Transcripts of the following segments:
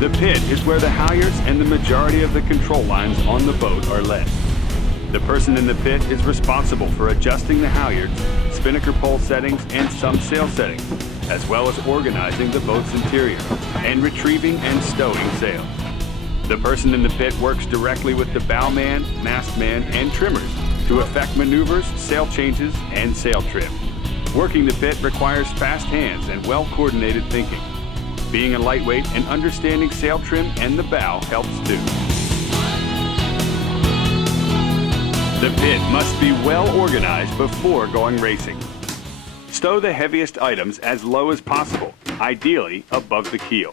The pit is where the halyards and the majority of the control lines on the boat are led. The person in the pit is responsible for adjusting the halyards, spinnaker pole settings, and some sail settings, as well as organizing the boat's interior and retrieving and stowing sails. The person in the pit works directly with the bowman, mastman, and trimmers to effect maneuvers, sail changes, and sail trim. Working the pit requires fast hands and well-coordinated thinking. Being a lightweight and understanding sail trim and the bow helps too. The pit must be well organized before going racing. Stow the heaviest items as low as possible, ideally above the keel.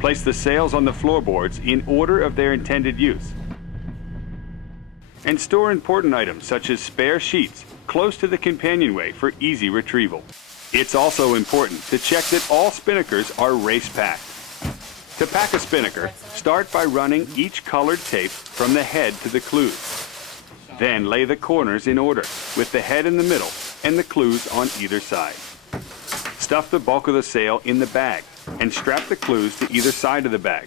Place the sails on the floorboards in order of their intended use. And store important items such as spare sheets close to the companionway for easy retrieval. It's also important to check that all spinnakers are race-packed. To pack a spinnaker, start by running each colored tape from the head to the clews. Then lay the corners in order, with the head in the middle and the clews on either side. Stuff the bulk of the sail in the bag and strap the clews to either side of the bag.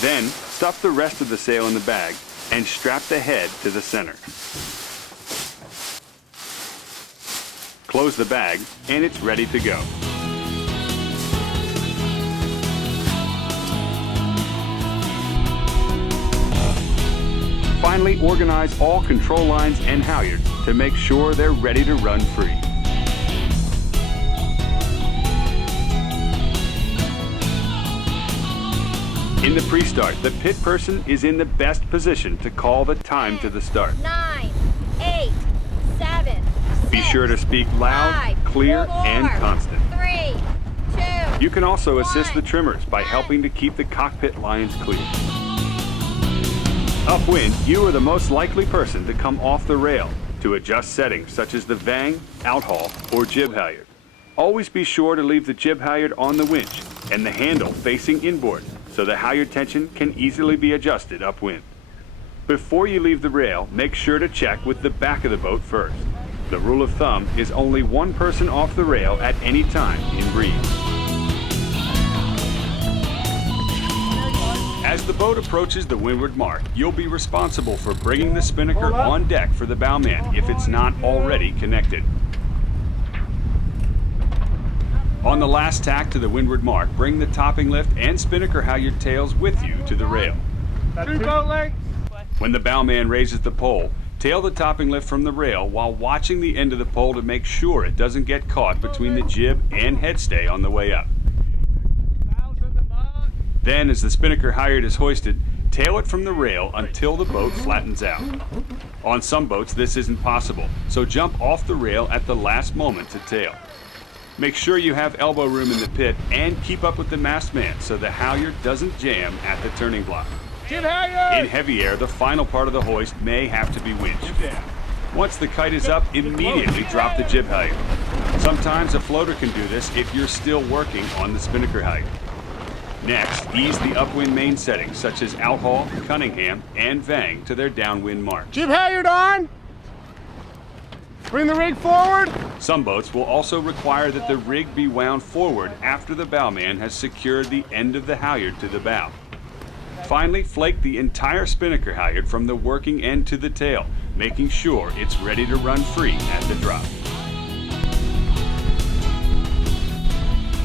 Then stuff the rest of the sail in the bag and strap the head to the center. Close the bag and it's ready to go. Finally, organize all control lines and halyards to make sure they're ready to run free. In the pre-start, the pit person is in the best position to call the time to the start. 9, 8, 7, 6, Be sure to speak loud, 5, clear, 4, and constant. 3, 2, You can also assist the 1, trimmers by helping to keep the cockpit lines clear. Upwind, you are the most likely person to come off the rail to adjust settings such as the vang, outhaul, or jib halyard. Always be sure to leave the jib halyard on the winch and the handle facing inboard so the halyard tension can easily be adjusted upwind. Before you leave the rail, make sure to check with the back of the boat first. The rule of thumb is only one person off the rail at any time in breeze. As the boat approaches the windward mark, you'll be responsible for bringing the spinnaker on deck for the bowman if it's not already connected. On the last tack to the windward mark, bring the topping lift and spinnaker halyard tails with you to the rail. When the bowman raises the pole, tail the topping lift from the rail while watching the end of the pole to make sure it doesn't get caught between the jib and headstay on the way up. Then, as the spinnaker halyard is hoisted, tail it from the rail until the boat flattens out. On some boats, this isn't possible, so jump off the rail at the last moment to tail. Make sure you have elbow room in the pit and keep up with the mastman so the halyard doesn't jam at the turning block. In heavy air, the final part of the hoist may have to be winched. Once the kite is up, immediately drop the jib halyard. Sometimes a floater can do this if you're still working on the spinnaker halyard. Next, ease the upwind main settings such as outhaul, Cunningham, and vang to their downwind mark. Jib halyard on! Bring the rig forward! Some boats will also require that the rig be wound forward after the bowman has secured the end of the halyard to the bow. Finally, flake the entire spinnaker halyard from the working end to the tail, making sure it's ready to run free at the drop.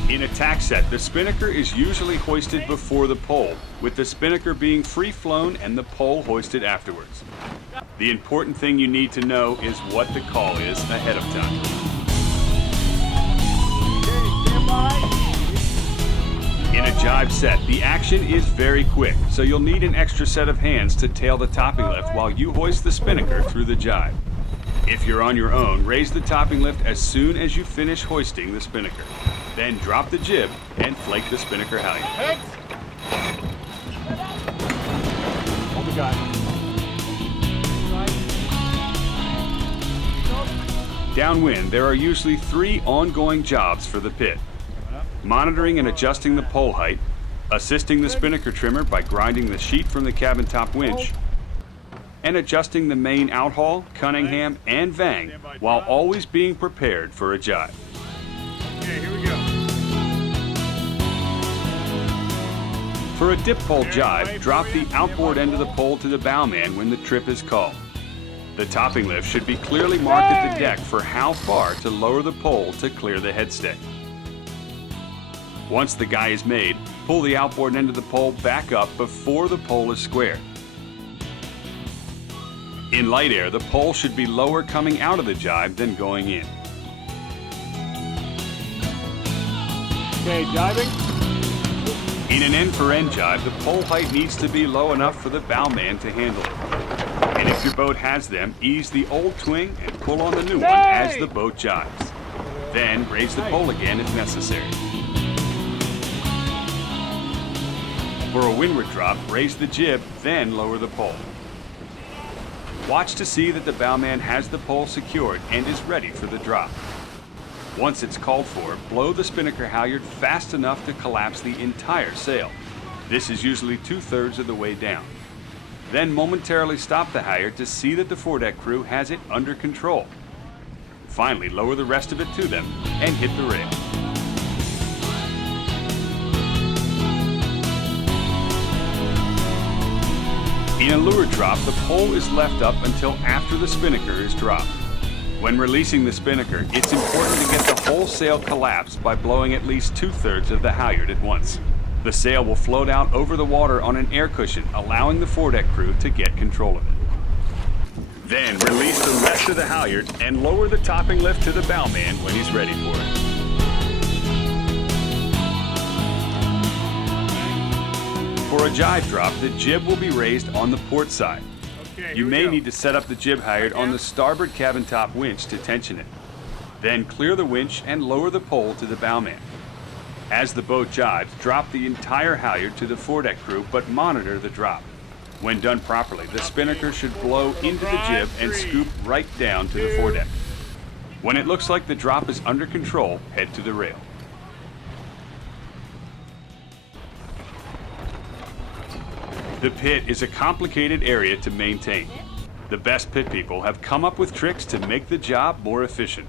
In a tack set, the spinnaker is usually hoisted before the pole, with the spinnaker being free-flown and the pole hoisted afterwards. The important thing you need to know is what the call is ahead of time. In a jibe set, the action is very quick, so you'll need an extra set of hands to tail the topping lift while you hoist the spinnaker through the jibe. If you're on your own, raise the topping lift as soon as you finish hoisting the spinnaker. Then drop the jib and flake the spinnaker halyard. Hold the guy. Downwind, there are usually 3 ongoing jobs for the pit. Monitoring and adjusting the pole height, assisting the spinnaker trimmer by grinding the sheet from the cabin top winch, and adjusting the main outhaul, Cunningham, and Vang while always being prepared for a jibe. Okay, here we go. For a dip pole jibe, drop the outboard end of the pole to the bowman when the trip is called. The topping lift should be clearly marked at the deck for how far to lower the pole to clear the headstay. Once the guy is made, pull the outboard end of the pole back up before the pole is squared. In light air, the pole should be lower coming out of the jibe than going in. Okay, jibing. In an end-for-end jibe, the pole height needs to be low enough for the bowman to handle it. And if your boat has them, ease the old twing and pull on the new one as the boat jibes. Then raise the pole again if necessary. For a windward drop, raise the jib, then lower the pole. Watch to see that the bowman has the pole secured and is ready for the drop. Once it's called for, blow the spinnaker halyard fast enough to collapse the entire sail. This is usually 2/3 of the way down. Then momentarily stop the halyard to see that the foredeck crew has it under control. Finally, lower the rest of it to them and hit the rail. In a lure drop, the pole is left up until after the spinnaker is dropped. When releasing the spinnaker, it's important to get the whole sail collapsed by blowing at least 2/3 of the halyard at once. The sail will float out over the water on an air cushion, allowing the foredeck crew to get control of it. Then release the rest of the halyard and lower the topping lift to the bowman when he's ready for it. For a jibe drop, the jib will be raised on the port side. Okay, You may need to set up the jib halyard on the starboard cabin top winch to tension it. Then clear the winch and lower the pole to the bowman. As the boat jibes, drop the entire halyard to the foredeck crew, but monitor the drop. When done properly, the spinnaker should blow into the jib and scoop right down to the foredeck. When it looks like the drop is under control, head to the rail. The pit is a complicated area to maintain. The best pit people have come up with tricks to make the job more efficient.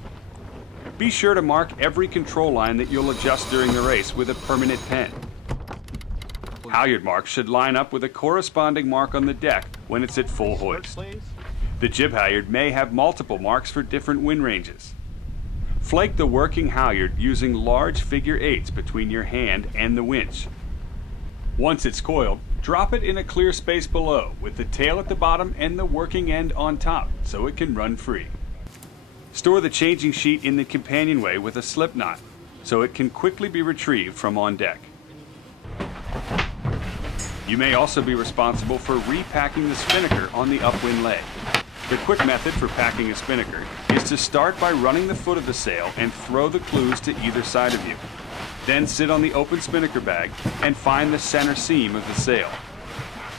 Be sure to mark every control line that you'll adjust during the race with a permanent pen. Halyard marks should line up with a corresponding mark on the deck when it's at full hoist. The jib halyard may have multiple marks for different wind ranges. Flake the working halyard using large figure eights between your hand and the winch. Once it's coiled, drop it in a clear space below with the tail at the bottom and the working end on top so it can run free. Store the changing sheet in the companionway with a slip knot so it can quickly be retrieved from on deck. You may also be responsible for repacking the spinnaker on the upwind leg. The quick method for packing a spinnaker is to start by running the foot of the sail and throw the clews to either side of you. Then sit on the open spinnaker bag and find the center seam of the sail.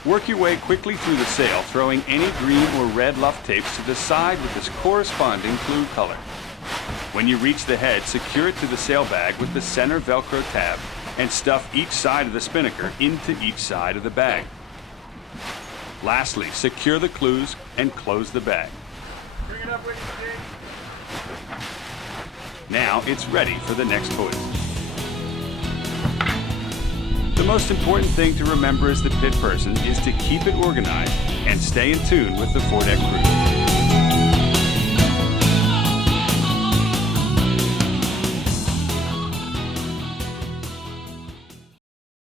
Work your way quickly through the sail, throwing any green or red luff tapes to the side with the corresponding clue color. When you reach the head, secure it to the sail bag with the center Velcro tab and stuff each side of the spinnaker into each side of the bag. Lastly, secure the clues and close the bag. Bring it up with you, Jake. Now it's ready for the next hoist. The most important thing to remember as the pit person is to keep it organized and stay in tune with the foredeck crew.